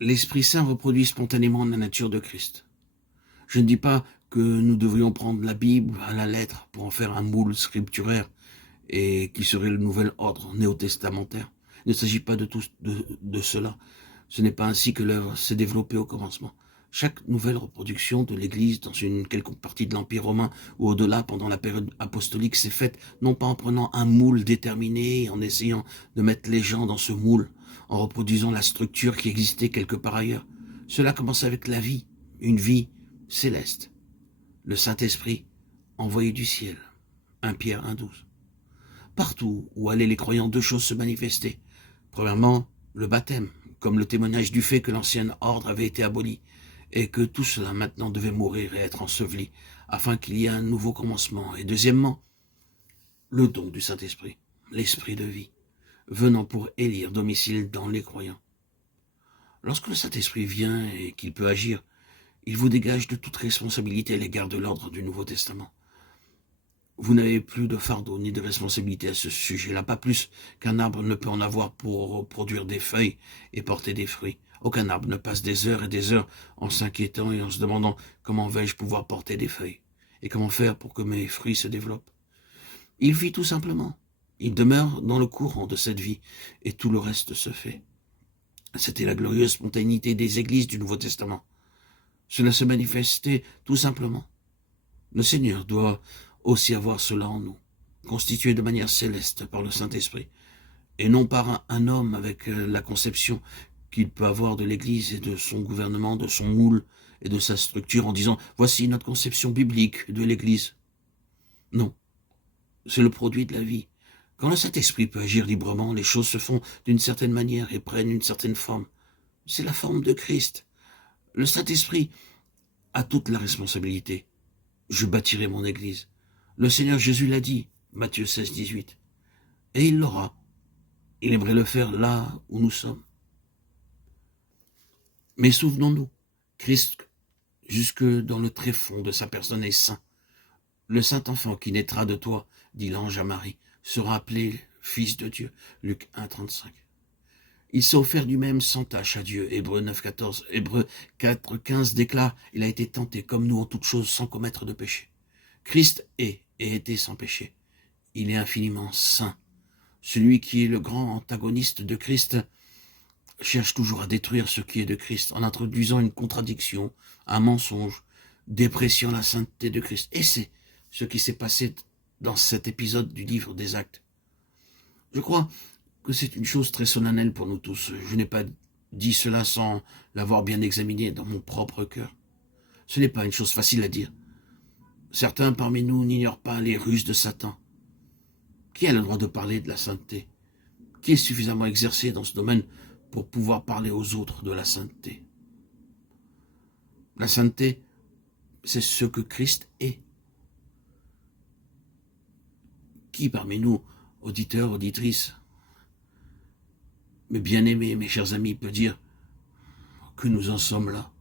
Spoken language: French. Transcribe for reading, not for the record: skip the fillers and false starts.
l'Esprit Saint reproduit spontanément la nature de Christ. Je ne dis pas que nous devrions prendre la Bible à la lettre pour en faire un moule scripturaire et qui serait le nouvel ordre néo-testamentaire. Il ne s'agit pas de cela. Ce n'est pas ainsi que l'œuvre s'est développée au commencement. Chaque nouvelle reproduction de l'Église dans une quelconque partie de l'Empire romain ou au-delà pendant la période apostolique s'est faite non pas en prenant un moule déterminé et en essayant de mettre les gens dans ce moule, en reproduisant la structure qui existait quelque part ailleurs. Cela commence avec la vie, une vie céleste. Le Saint-Esprit envoyé du ciel. 1 Pierre 1,12. Partout où allaient les croyants, deux choses se manifestaient. Premièrement, le baptême, comme le témoignage du fait que l'ancien ordre avait été aboli, et que tout cela maintenant devait mourir et être enseveli, afin qu'il y ait un nouveau commencement. Et deuxièmement, le don du Saint-Esprit, l'Esprit de vie, venant pour élire domicile dans les croyants. Lorsque le Saint-Esprit vient et qu'il peut agir, il vous dégage de toute responsabilité à l'égard de l'ordre du Nouveau Testament. Vous n'avez plus de fardeau ni de responsabilité à ce sujet-là, pas plus qu'un arbre ne peut en avoir pour produire des feuilles et porter des fruits. Aucun arbre ne passe des heures et des heures en s'inquiétant et en se demandant comment vais-je pouvoir porter des feuilles et comment faire pour que mes fruits se développent. Il vit tout simplement. Il demeure dans le courant de cette vie et tout le reste se fait. C'était la glorieuse spontanéité des églises du Nouveau Testament. Cela se manifestait tout simplement. Le Seigneur doit aussi avoir cela en nous, constitué de manière céleste par le Saint-Esprit, et non par un homme avec la conception qu'il peut avoir de l'Église et de son gouvernement, de son moule et de sa structure en disant « voici notre conception biblique de l'Église ». Non, c'est le produit de la vie. Quand le Saint-Esprit peut agir librement, les choses se font d'une certaine manière et prennent une certaine forme. C'est la forme de Christ. Le Saint-Esprit a toute la responsabilité. Je bâtirai mon Église. Le Seigneur Jésus l'a dit, Matthieu 16, 18. Et il l'aura. Il aimerait le faire là où nous sommes. Mais souvenons-nous, Christ, jusque dans le tréfonds de sa personne est saint. Le saint enfant qui naîtra de toi, dit l'ange à Marie, sera appelé Fils de Dieu. Luc 1, 35. Il s'est offert lui-même sans tâche à Dieu. Hébreux 9, 14. Hébreux 4, 15 déclare « Il a été tenté comme nous en toutes choses sans commettre de péché ». Christ est et était sans péché. Il est infiniment saint. Celui qui est le grand antagoniste de Christ cherche toujours à détruire ce qui est de Christ en introduisant une contradiction, un mensonge, dépréciant la sainteté de Christ. Et c'est ce qui s'est passé dans cet épisode du livre des Actes. Je crois que c'est une chose très solennelle pour nous tous. Je n'ai pas dit cela sans l'avoir bien examiné dans mon propre cœur. Ce n'est pas une chose facile à dire. Certains parmi nous n'ignorent pas les ruses de Satan. Qui a le droit de parler de la sainteté? Qui est suffisamment exercé dans ce domaine pour pouvoir parler aux autres de la sainteté? La sainteté, c'est ce que Christ est. Qui parmi nous, auditeurs, auditrices, mes bien-aimés, mes chers amis, peut dire que nous en sommes là?